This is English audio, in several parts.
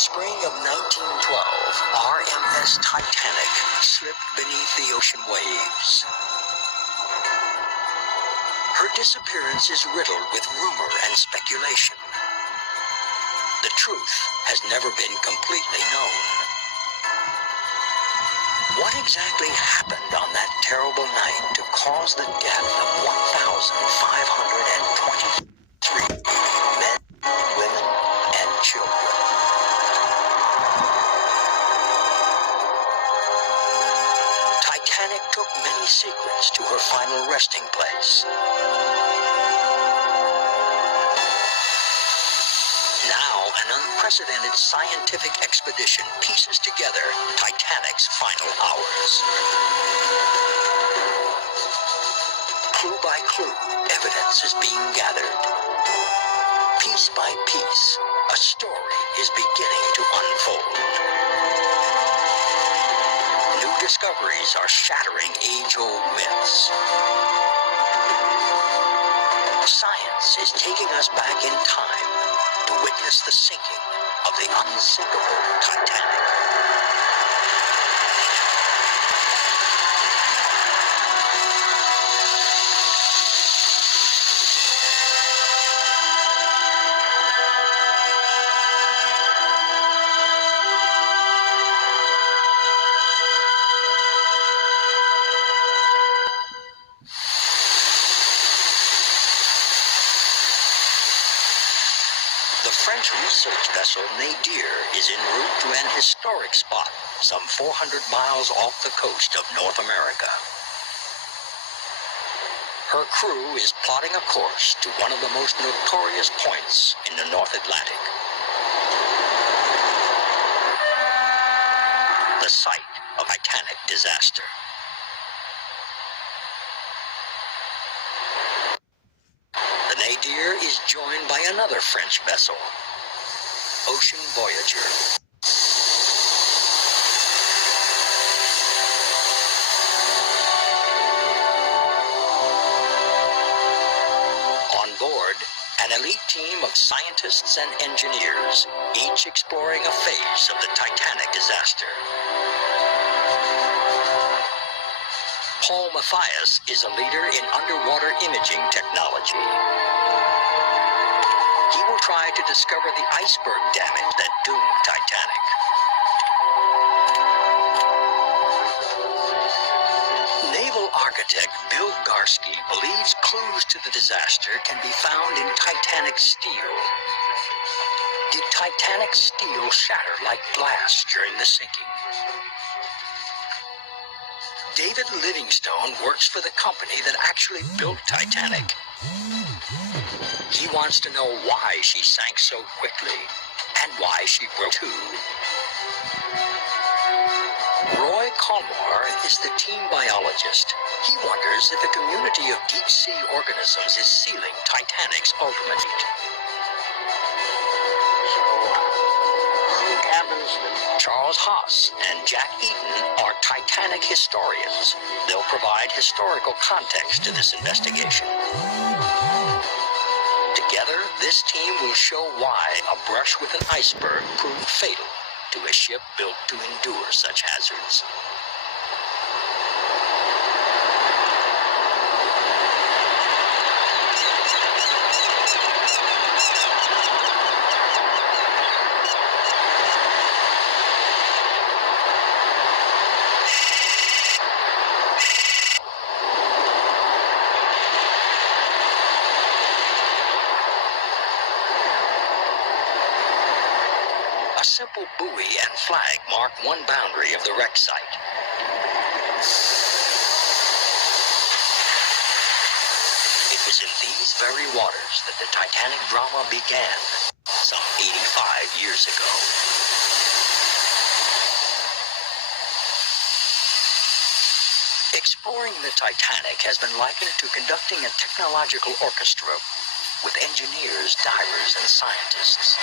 spring of 1912, RMS Titanic slipped beneath the ocean waves. Her disappearance is riddled with rumor and speculation. The truth has never been completely known. What exactly happened on that terrible night to cause the death of 1,523 men, women, and children? Titanic took many secrets to her final resting place. Now, an unprecedented scientific expedition pieces together Titanic's final hours. Clue by clue, evidence is being gathered. Piece by piece, a story is beginning to unfold. New discoveries are shattering age-old myths. Science is taking us back in time to witness the sinking of the unsinkable Titanic. The French research vessel Nadir is en route to an historic spot some 400 miles off the coast of North America. Her crew is plotting a course to one of the most notorious points in the North Atlantic. The site of Titanic disaster. The Nadir is joined by another French vessel, Ocean Voyager. On board, an elite team of scientists and engineers, each exploring a phase of the Titanic disaster. Paul Mathias is a leader in underwater imaging technology. He will try to discover the iceberg damage that doomed Titanic. Naval architect Bill Garsky believes clues to the disaster can be found in Titanic steel. Did Titanic steel shatter like glass during the sinking? David Livingstone works for the company that actually built Titanic. He wants to know why she sank so quickly and why she broke too. Roy Colmar is the team biologist. He wonders if the community of deep-sea organisms is sealing Titanic's ultimate fate. Charles Haas and Jack Eaton are Titanic historians. They'll provide historical context to this investigation. Together, this team will show why a brush with an iceberg proved fatal to a ship built to endure such hazards. A simple buoy and flag mark one boundary of the wreck site. It was in these very waters that the Titanic drama began some 85 years ago. Exploring the Titanic has been likened to conducting a technological orchestra with engineers, divers, and scientists.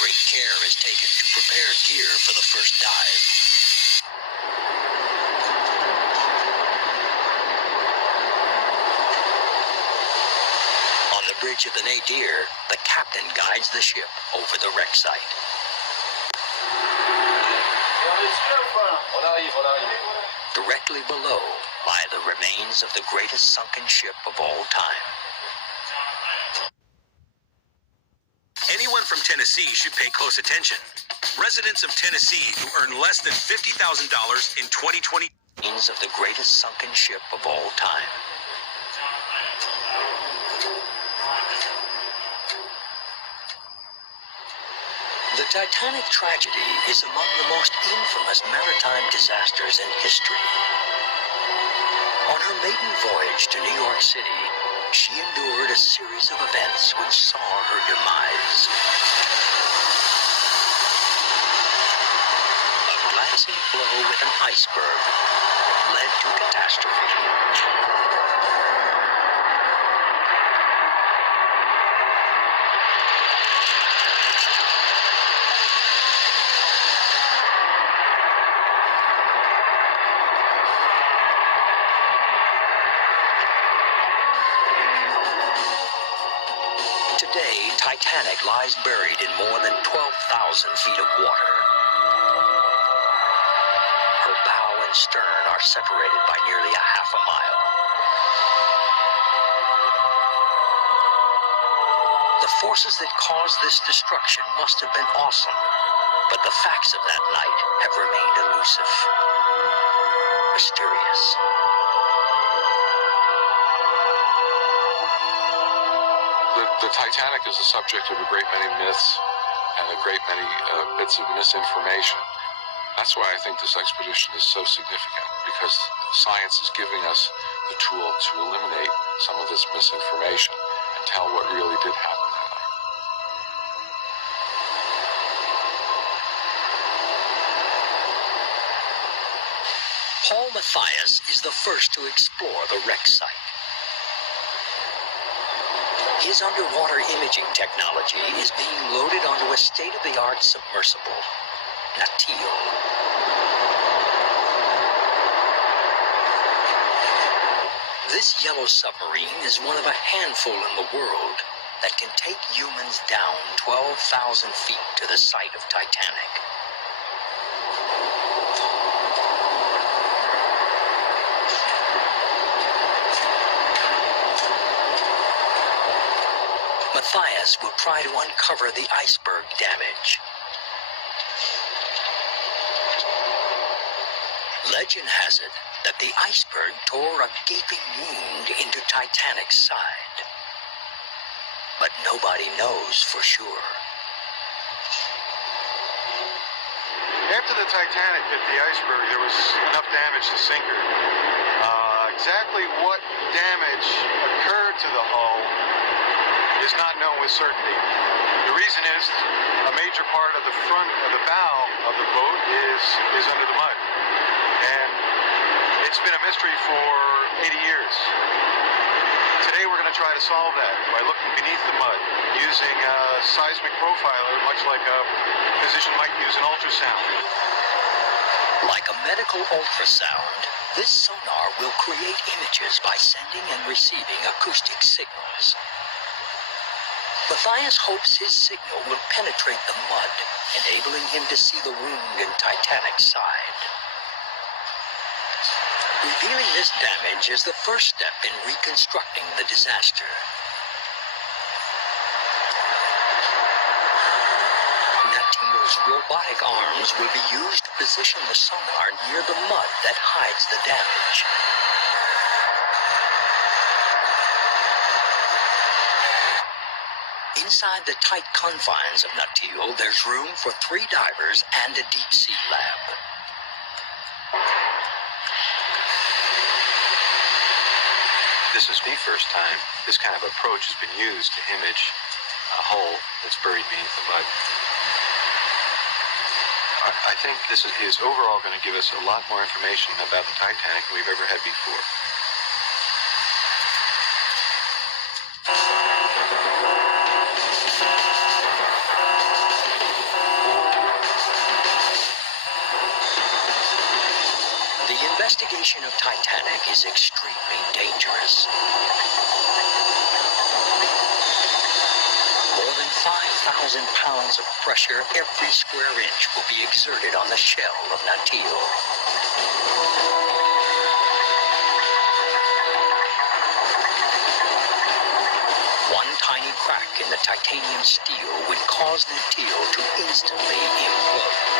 Great care is taken to prepare gear for the first dive. On the the bridge of the Nadir, the captain guides the ship over the wreck site. Directly below lie the remains of the greatest sunken ship of all time. Anyone from Tennessee should pay close attention. Residents of Tennessee who earn less than $50,000 in 2020. Remains of the greatest sunken ship of all time. The Titanic tragedy is among the most infamous maritime disasters in history. On her maiden voyage to New York City, she endured a series of events which saw her demise. A glancing blow with an iceberg led to catastrophe. Today, Titanic lies buried in more than 12,000 feet of water. Her bow and stern are separated by nearly a half a mile. The forces that caused this destruction must have been awesome, but the facts of that night have remained elusive, mysterious. The Titanic is the subject of a great many myths and a great many bits of misinformation. That's why I think this expedition is so significant, because science is giving us the tool to eliminate some of this misinformation and tell what really did happen that night. Paul Mathias is the first to explore the wreck site. His underwater imaging technology is being loaded onto a state-of-the-art submersible, Untold. This yellow submarine is one of a handful in the world that can take humans down 12,000 feet to the site of Titanic. Mathias will try to uncover the iceberg damage. Legend has it that the iceberg tore a gaping wound into Titanic's side. But nobody knows for sure. After the Titanic hit the iceberg, there was enough damage to sink her. Exactly what damage occurred to the hull is not known with certainty. The reason is a major part of the front of the bow of the boat is under the mud. And it's been a mystery for 80 years. Today we're going to try to solve that by looking beneath the mud using a seismic profiler, much like a physician might use an ultrasound. Like a medical ultrasound, this sonar will create images by sending and receiving acoustic signals. Mathias hopes his signal will penetrate the mud, enabling him to see the wound in Titanic's side. Revealing this damage is the first step in reconstructing the disaster. Untold's robotic arms will be used to position the sonar near the mud that hides the damage. Inside the tight confines of Untold, there's room for 3 divers and a deep-sea lab. This is the first time this kind of approach has been used to image a hull that's buried beneath the mud. I think this is overall going to give us a lot more information about the Titanic than we've ever had before. The investigation of Titanic is extremely dangerous. pounds of pressure every square inch will be exerted on the shell of Natil. One tiny crack in the titanium steel would cause Natil to instantly implode.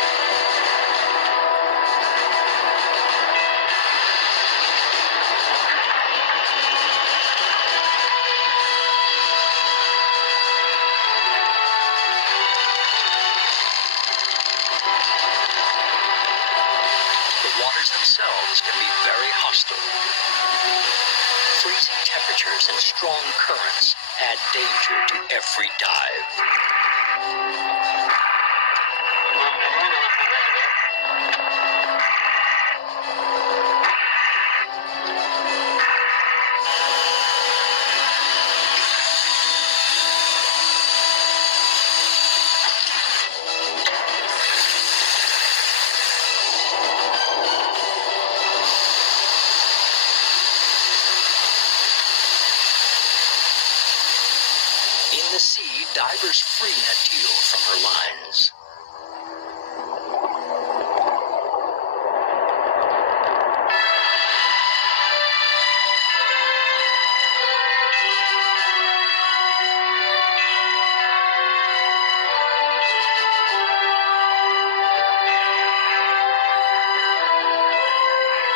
Waters themselves can be very hostile. Freezing temperatures and strong currents add danger to every dive. In the sea, divers free Natil from her lines.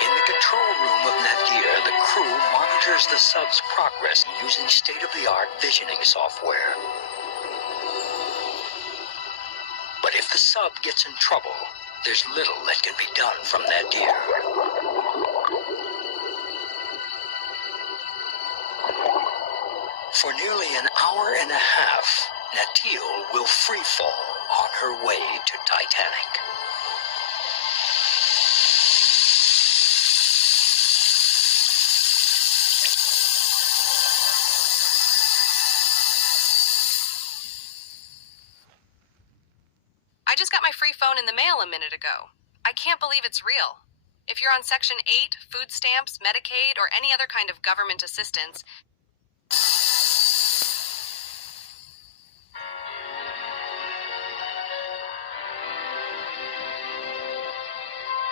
In the control room of Nadir, the crew monitors the sub's progress using state-of-the-art visioning software. But if the sub gets in trouble, there's little that can be done from Nadir. For nearly an hour and a half, Natil will free fall on her way to Titanic. I just got my free phone in the mail a minute ago. I can't believe it's real. If you're on Section 8, food stamps, Medicaid, or any other kind of government assistance,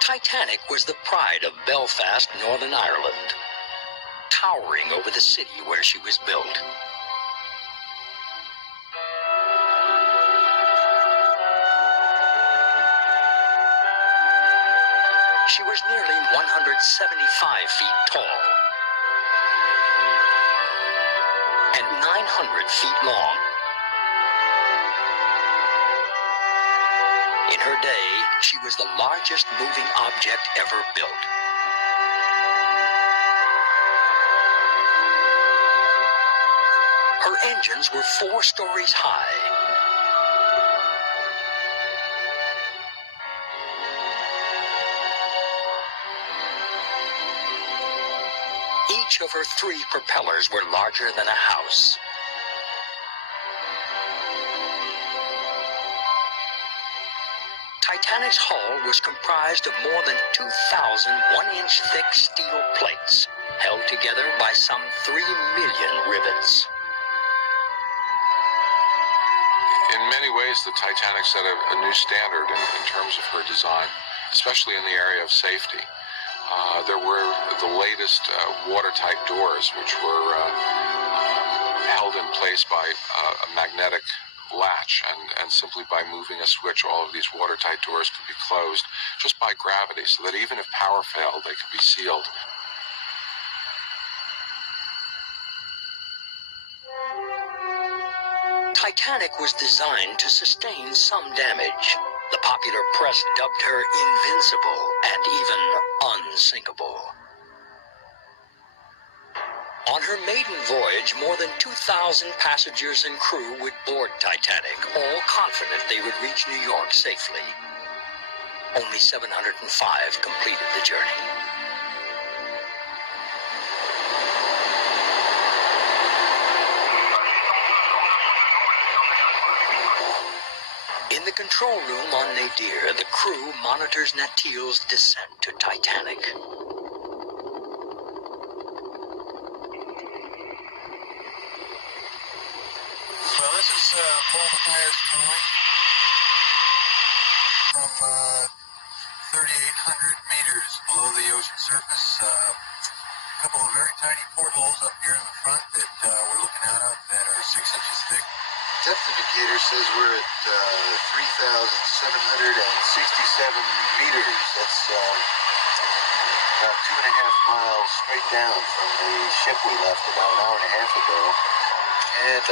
Titanic was the pride of Belfast, Northern Ireland, towering over the city where she was built. She was nearly 175 feet tall and 900 feet long. In her day, she was the largest moving object ever built. Her engines were 4 stories high. Each of her 3 propellers were larger than a house. Titanic's hull was comprised of more than 2,000 one-inch thick steel plates, held together by some 3 million rivets. In many ways, the Titanic set a new standard in terms of her design, especially in the area of safety. There were the latest watertight doors, which were held in place by a magnetic latch, and simply by moving a switch, all of these watertight doors could be closed just by gravity, so that even if power failed, they could be sealed. Titanic was designed to sustain some damage. The popular press dubbed her invincible and even unsinkable. On her maiden voyage, more than 2,000 passengers and crew would board Titanic, all confident they would reach New York safely. Only 705 completed the journey. In the control room on Nadir, the crew monitors Natil's descent to Titanic. Well, this is Well, the fire's growing from 3,800 meters below the ocean surface. A couple of very tiny portholes up here in the front that we're looking out of that are 6 inches thick. Depth indicator says we're at 3,767 meters. That's about 2.5 miles straight down from the ship we left about an hour and a half ago. And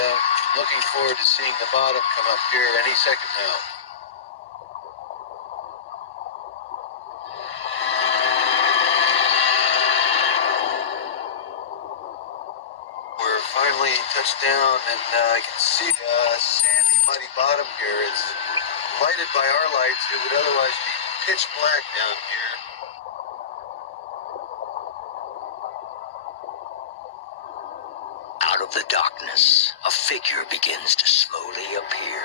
looking forward to seeing the bottom come up here any second now. We're finally touched down, and I can see sandy, muddy bottom here. It's lighted by our lights. It would otherwise be pitch black down here. Out of the darkness, a figure begins to slowly appear.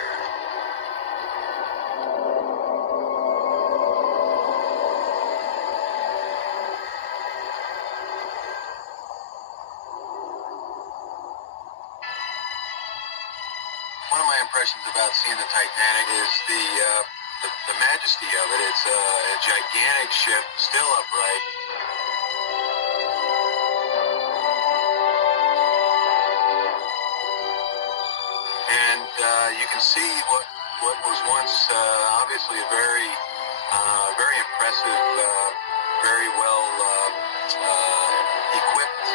One of my impressions about seeing the Titanic is the majesty of it. It's a gigantic ship, still upright. And you can see what was once obviously a very impressive, very well equipped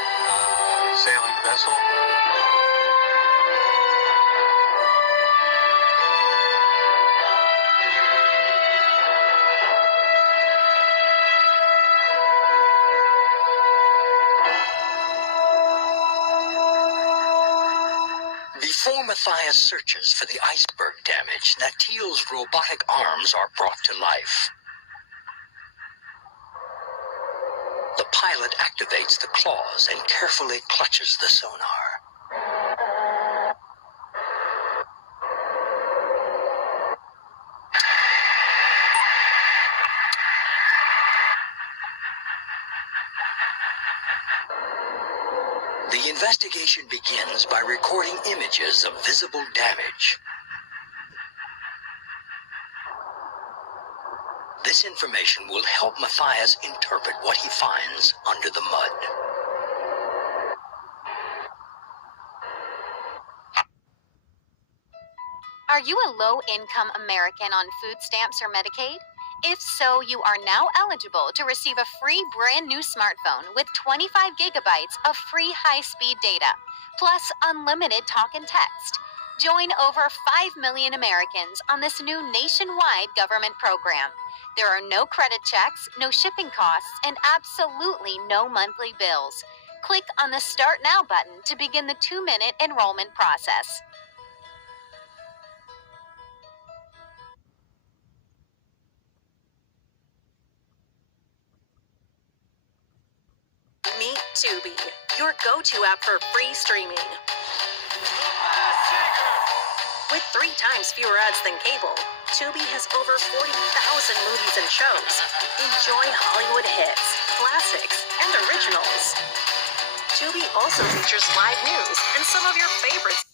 sailing vessel. Before Matthias searches for the iceberg damage, Natil's robotic arms are brought to life. The pilot activates the claws and carefully clutches the sonar. The investigation begins by recording images of visible damage. This information will help Matthias interpret what he finds under the mud. Are you a low-income American on food stamps or Medicaid? If so, you are now eligible to receive a free brand new smartphone with 25 gigabytes of free high-speed data, plus unlimited talk and text. Join over 5 million Americans on this new nationwide government program. There are no credit checks, no shipping costs, and absolutely no monthly bills. Click on the Start Now button to begin the 2-minute enrollment process. Meet Tubi, your go-to app for free streaming. With 3 times fewer ads than cable, Tubi has over 40,000 movies and shows. Enjoy Hollywood hits, classics, and originals. Tubi also features live news and some of your favorites.